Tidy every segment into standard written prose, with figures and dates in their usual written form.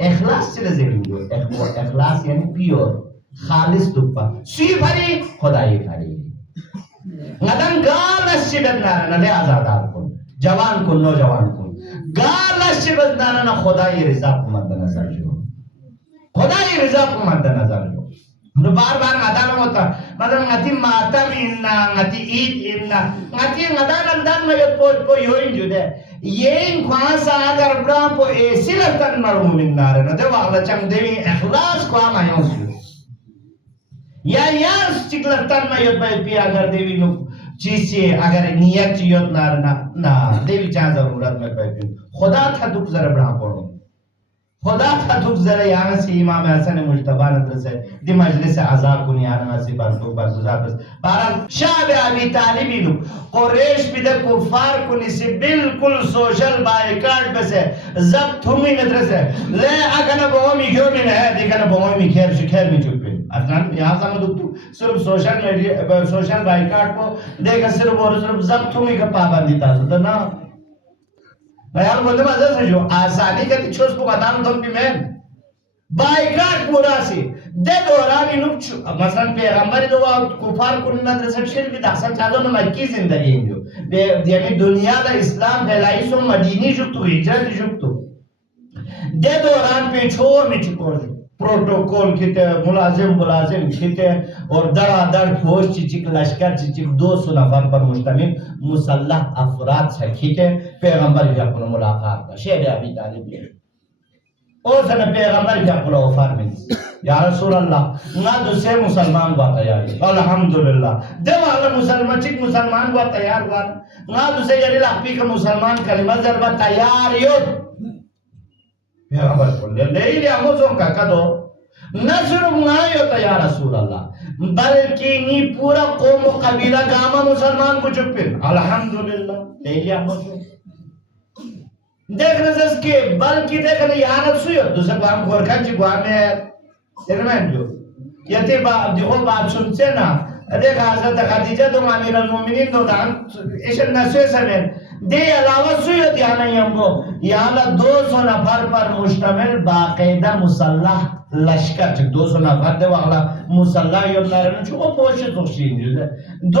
اخلاص چه زمینیه؟ اخلاص یعنی پیور خالص دوپا سی فری خدایی فری ندم گالش چی بدناره نه آزادار کن جوان کن نوجوان کن گالش چی بدناره نه خدایی رضا کو مد نظر جو خدایی رضا کو مد نظر جو no bar ngadana mota madan ngati mata minna ngati eat inna ngati ngadana dan mayot po yoin jude yen khasa agar bra po esilatan maru minnare na dewa ala chang dewi ikhlas ko amayon ya stiklatan mayot bay pi agar dewi no chise agar niyat chiyot na dewi cha zarurat mein bay khuda tha duk zara bra poro खुदा था दुख जरा यहाँ से इमाम हसन मुज्तबा नदर से दी मजलिस आज़ाद को नियाना नसी बारतो बारगुजार बस बारह शाब अबी तालिबी नु कुरैश बिदर कुफार को निसी बिल्कुल सोशल बाइकाट बस है जब थुमी नदर से ले अगन बहुमी क्यों भी नहीं दिखन बहुमी खैर में चुप है अतलान यहाँ समय दुख तो सिर्फ सोशल बाइकाट को देखा सिर्फ और सिर्फ जब थुमी का पाबंदी था तो ना यार बोलते मजा से जो आसानी का छोस को बताऊं तुम भी मैं बाइकाट पूरा सी दे दौरान इन मसलन पैगंबर जो कुफार को नजर से शेर भी दासन चादों में मक्की जिंदगी है जो यानी दुनिया का इस्लाम फैलाई सो मदीनी जो तो हिजरत जो तो दे दौरान पे छोड़ में चुको प्रोटोकॉल किते मुलाजिम किते और दर फौज चिचिक लश्कर चिचिक 200 नफर पर मुश्तमिल मुसल्लह अफराद से किते पैगंबर की अपना मुलाकात का शेर अबी तालिब और सन पैगंबर की अपना ऑफर में या रसूल अल्लाह ना दूसरे मुसलमान हुआ तैयार अल्हम्दुलिल्लाह जब वाला मुसलमान हुआ तैयार हुआ ना दूसरे यारी लापी का मुसलमान कलिमा जरबा तैयार यो पैगंबर बोले ले हमों का कदो नजर मुआयो या रसूल अल्लाह बल्कि नी पूरा कौम व कबीला गामा मुसलमान को चुपिन अल्हम्दुलिल्लाह ले लिया हमों देख नजर के बल्कि देख न यानत सुयो दूसरा काम गोरखा जी गुआ में इनमें जो यते देखो बात सुनते ना देख हजरत खदीजा तो अमीर अल-मोमिनीन तो दान इस नशे समय दे अलावा सुयो ध्यान नहीं हमको यहाँ 200 नफर पर मुश्तमिल बाकायदा मुसल्लह लश्कर 200 नफर दे वाला मुसल्लह यो नारन चुको पोश तो शीन जो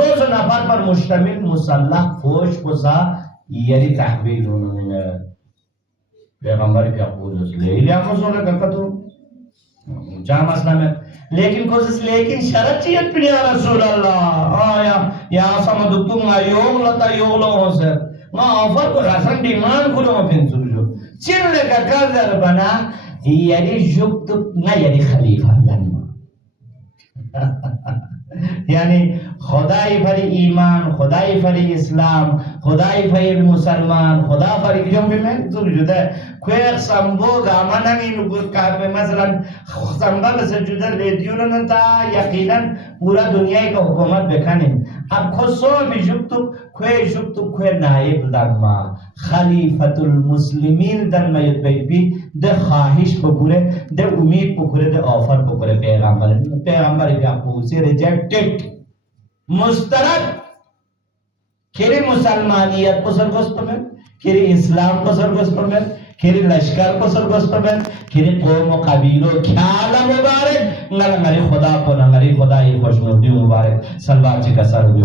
200 नफर पर मुश्तमिल मुसल्लह पोश कोसा यरी तहवील उन्होंने पैगंबर की अपूर्व ले लिया को सोने का तो जहाँ मसला में लेकिन कोशिश लेकिन शरत चाहिए पिने या रसूल अल्लाह आया यहाँ समझ तुम योग लता योग लोगों से ना ऑफर को राशन डिमांड को लोगों फिर सुनो चिल्ले का काजर बना यारी युक्त ना यारी खलीफा लन्मा यानी खुदाई फरी ईमान खुदाई फरी इस्लाम खुदाई फरी मुसलमान खुदा फरी क्यों भी मैं तो जुदा कोई संभव गामना नहीं नुपुर का में मसलन संभव से जुदा लेतियों ना ता यकीनन पूरा दुनिया का हुकूमत बेखाने अब खुशो भी जुक्त कोई नायब दरमा खलीफतुल मुस्लिमीन दन में युद्ध द ख्वाहिश को पूरे द उम्मीद को पूरे द ऑफर को पूरे पैगंबर क्या पूछे रिजेक्टेड मुस्तरद खेरे मुसलमानियत को सरगोस्त में खेरे इस्लाम को सरगोस्त में खेरे लश्कर को सरगोस्त में खेरे कौम व कबीलों ख्याल मुबारक नलंगरी खुदा को नंगरी खुदा ही खुशनुदी मुबारक सलवार जी का सर भी